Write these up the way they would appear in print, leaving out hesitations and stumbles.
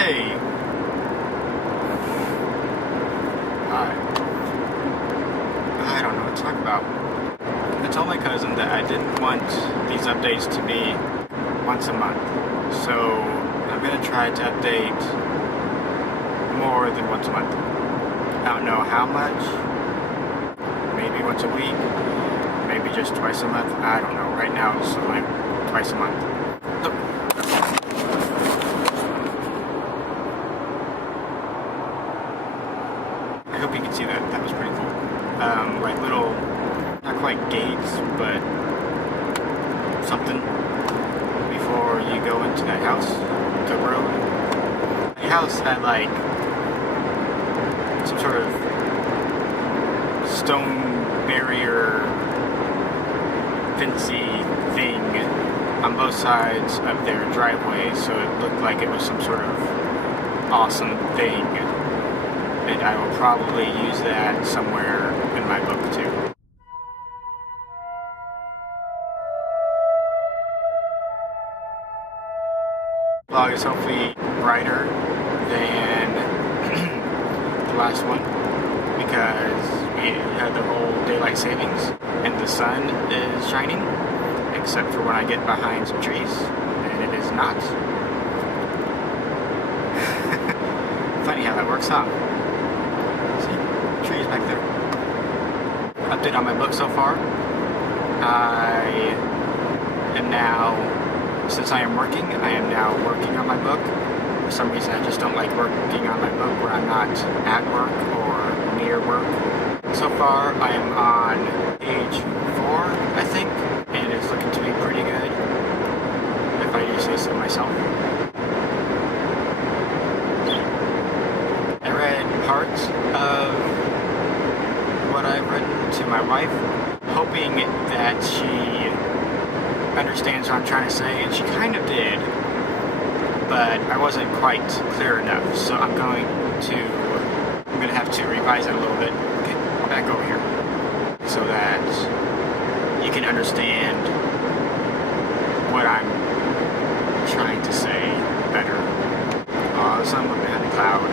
Hey! I don't know what to talk about. I told my cousin that I didn't want these updates to be once a month. So I'm going to try to update more than once a month. I don't know how much. Maybe once a week. Maybe just twice a month. I don't know. Right now it's like twice a month. Look. I hope you can see that. That was pretty cool. Like little, not quite gates, but something before you go into that house, the road. The house had like some sort of stone barrier fancy thing on both sides of their driveway, so it looked like it was some sort of awesome thing. And I will probably use that somewhere in my book too. The vlog is hopefully brighter than the last one because we had the whole daylight savings and the sun is shining, except for when I get behind some trees, and it is not. Funny how that works, huh? Trees back there. Update on my book so far. I am now, since I am working, I am now working on my book. For some reason I just don't like working on my book where I'm not at work or near work. So far I am on page 4, I think, and it's looking to be pretty good, if I do say so myself. I read parts of what I've written to my wife, hoping that she understands what I'm trying to say, and she kind of did, but I wasn't quite clear enough, so I'm going to have to revise it a little bit. Okay, back over here, so that you can understand what I'm trying to say better. Awesome, behind the cloud.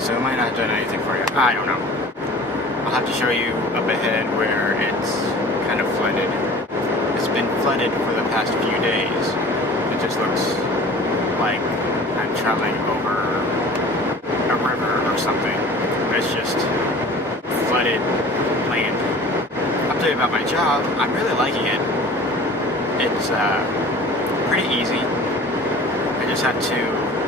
So it might not have done anything for you. I don't know. I'll have to show you up ahead where it's kind of flooded. It's been flooded for the past few days. It just looks like I'm traveling over a river or something. It's just flooded land. I'll tell you about my job. I'm really liking it. It's pretty easy. I just have to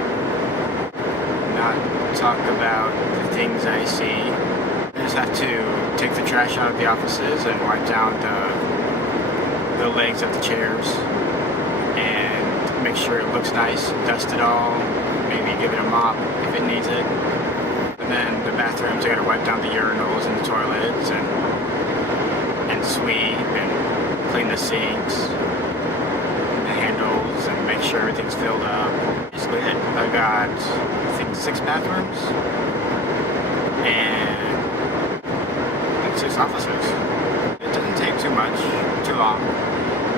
not talk about the things I see. I just have to take the trash out of the offices and wipe down the legs of the chairs and make sure it looks nice, dust it all, maybe give it a mop if it needs it. And then the bathrooms, I gotta wipe down the urinals and the toilets and sweep and clean the sinks, the handles, and make sure everything's filled up. Basically it. I got, I think, 6 bathrooms and 6 offices. It doesn't take too long.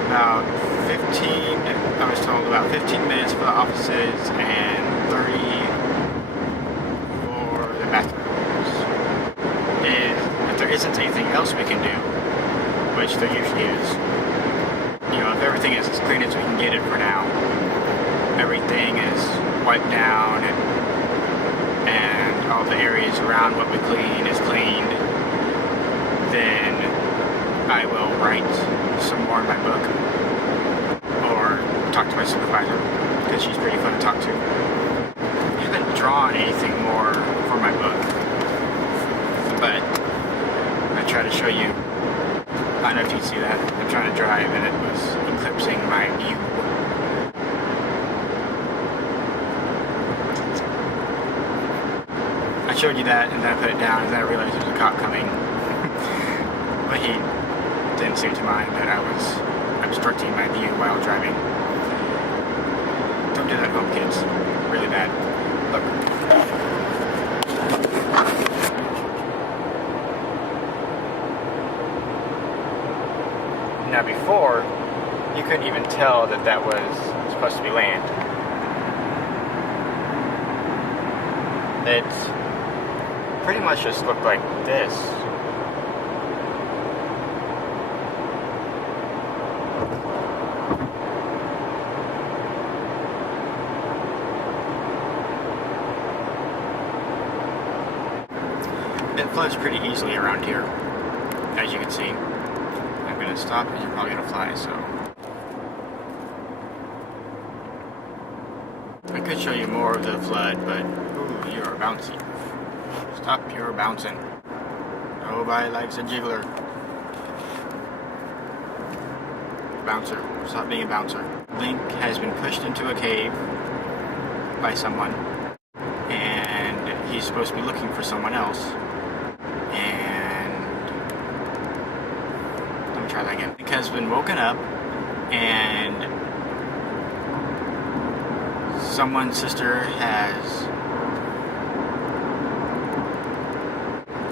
About 15, I was told about 15 minutes for the offices and 30 for the bathrooms. And if there isn't anything else we can do, which there usually is, you know, if everything is as clean as we can get it for now, everything is wiped down and all the areas around what we clean is cleaned, then I will write some more in my book or talk to my supervisor because she's pretty fun to talk to. I haven't drawn anything more for my book, but I try to show you. I don't know if you can see that. I'm trying to drive and it was eclipsing my view. I showed you that and then I put it down and then I realized there was a cop coming. But he didn't seem to mind that I was obstructing my view while driving. Don't do that at home, kids. Really bad. Look. Now before, you couldn't even tell that that was supposed to be land. It pretty much just looked like this. It floods pretty easily around here, as you can see. I'm gonna stop because you're probably gonna fly, so. I could show you more of the flood, but ooh, you are bouncy. Stop your bouncing. Nobody likes a jiggler. Bouncer. Stop being a bouncer. Link has been pushed into a cave by someone, and he's supposed to be looking for someone else. And let me try that again. Link has been woken up, and someone's sister has.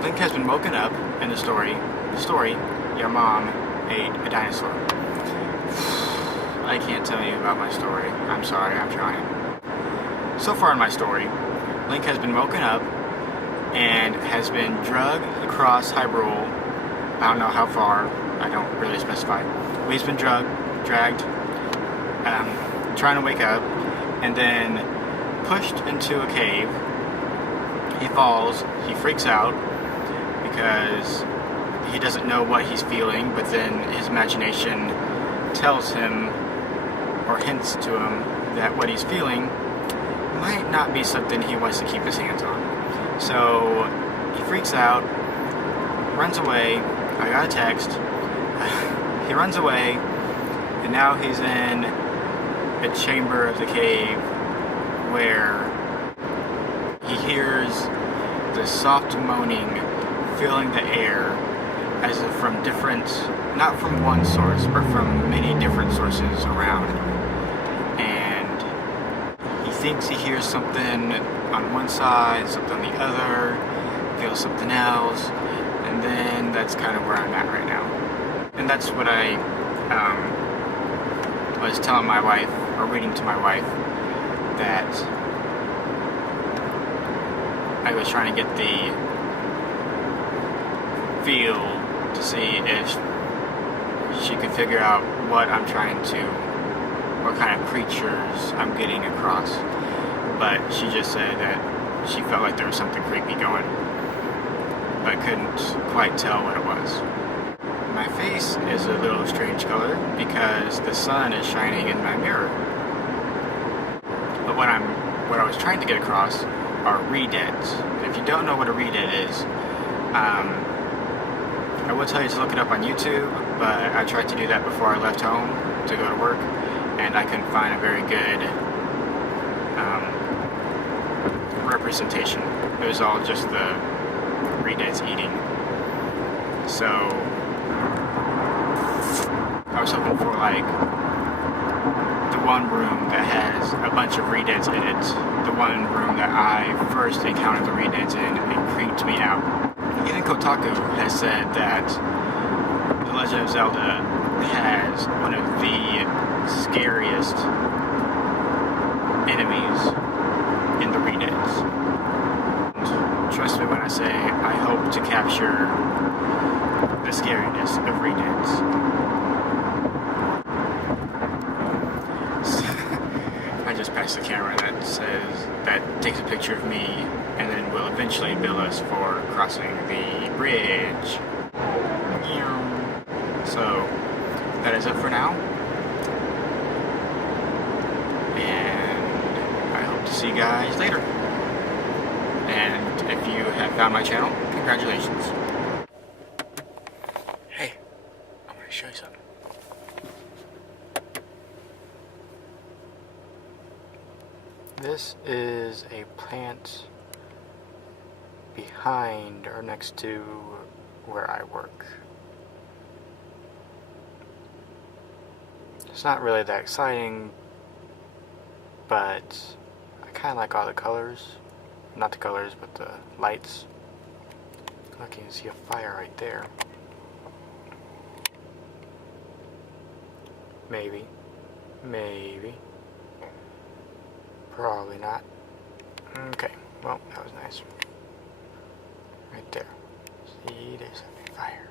Link has been woken up in the story. Your mom ate a dinosaur. I can't tell you about my story. I'm sorry, I'm trying. So far in my story, Link has been woken up and has been drugged across Hyrule. I don't know how far. I don't really specify. But he's been dragged, trying to wake up, and then pushed into a cave. He falls. He freaks out because he doesn't know what he's feeling, but then his imagination tells him or hints to him that what he's feeling might not be something he wants to keep his hands on. So he freaks out, runs away. I got a text. He runs away, and now he's in a chamber of the cave where he hears the soft moaning filling the air as if from different, not from one source, but from many different sources around. And he thinks he hears something on one side, something on the other, feels something else, and then that's kind of where I'm at right now. And that's what I was telling my wife, or reading to my wife, that I was trying to get the feel to see if she could figure out what I'm trying to, what kind of creatures I'm getting across. But she just said that she felt like there was something creepy going, but couldn't quite tell what it was. My face is a little strange color because the sun is shining in my mirror. But what I was trying to get across are redeads. If you don't know what a redead is, I will tell you to look it up on YouTube, but I tried to do that before I left home to go to work, and I couldn't find a very good representation. It was all just the redeads eating. So I was hoping for like the one room that has a bunch of redeads in it, the one room that I first encountered the redeads in, and creeped me out. Even Kotaku has said that The Legend of Zelda has one of the scariest enemies in the redeads. And trust me when I say I hope to capture the scariness of redeads. I just passed the camera that takes a picture of me and then will eventually bill us for crossing the bridge. So that is it for now, and I hope to see you guys later. And if you have found my channel, congratulations. Hey, I'm going to show you something. This is a plant behind or next to where I work. It's not really that exciting, but I kind of like all the colors. Not the colors, but the lights. Look, you can see a fire right there. Maybe. Maybe. Probably not. Okay, well, that was nice. Right there. See, there's a fire.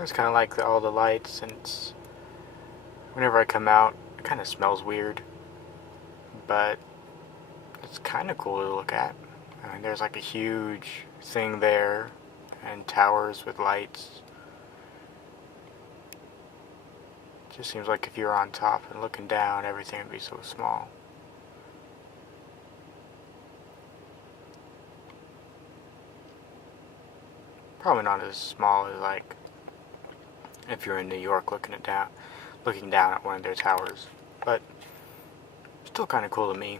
It's kind of like all the lights, and whenever I come out, it kind of smells weird, but it's kind of cool to look at. I mean, there's like a huge thing there, and towers with lights. It just seems like if you're on top and looking down, everything would be so small. Probably not as small as like if you're in New York looking down at one of their towers, but still kind of cool to me.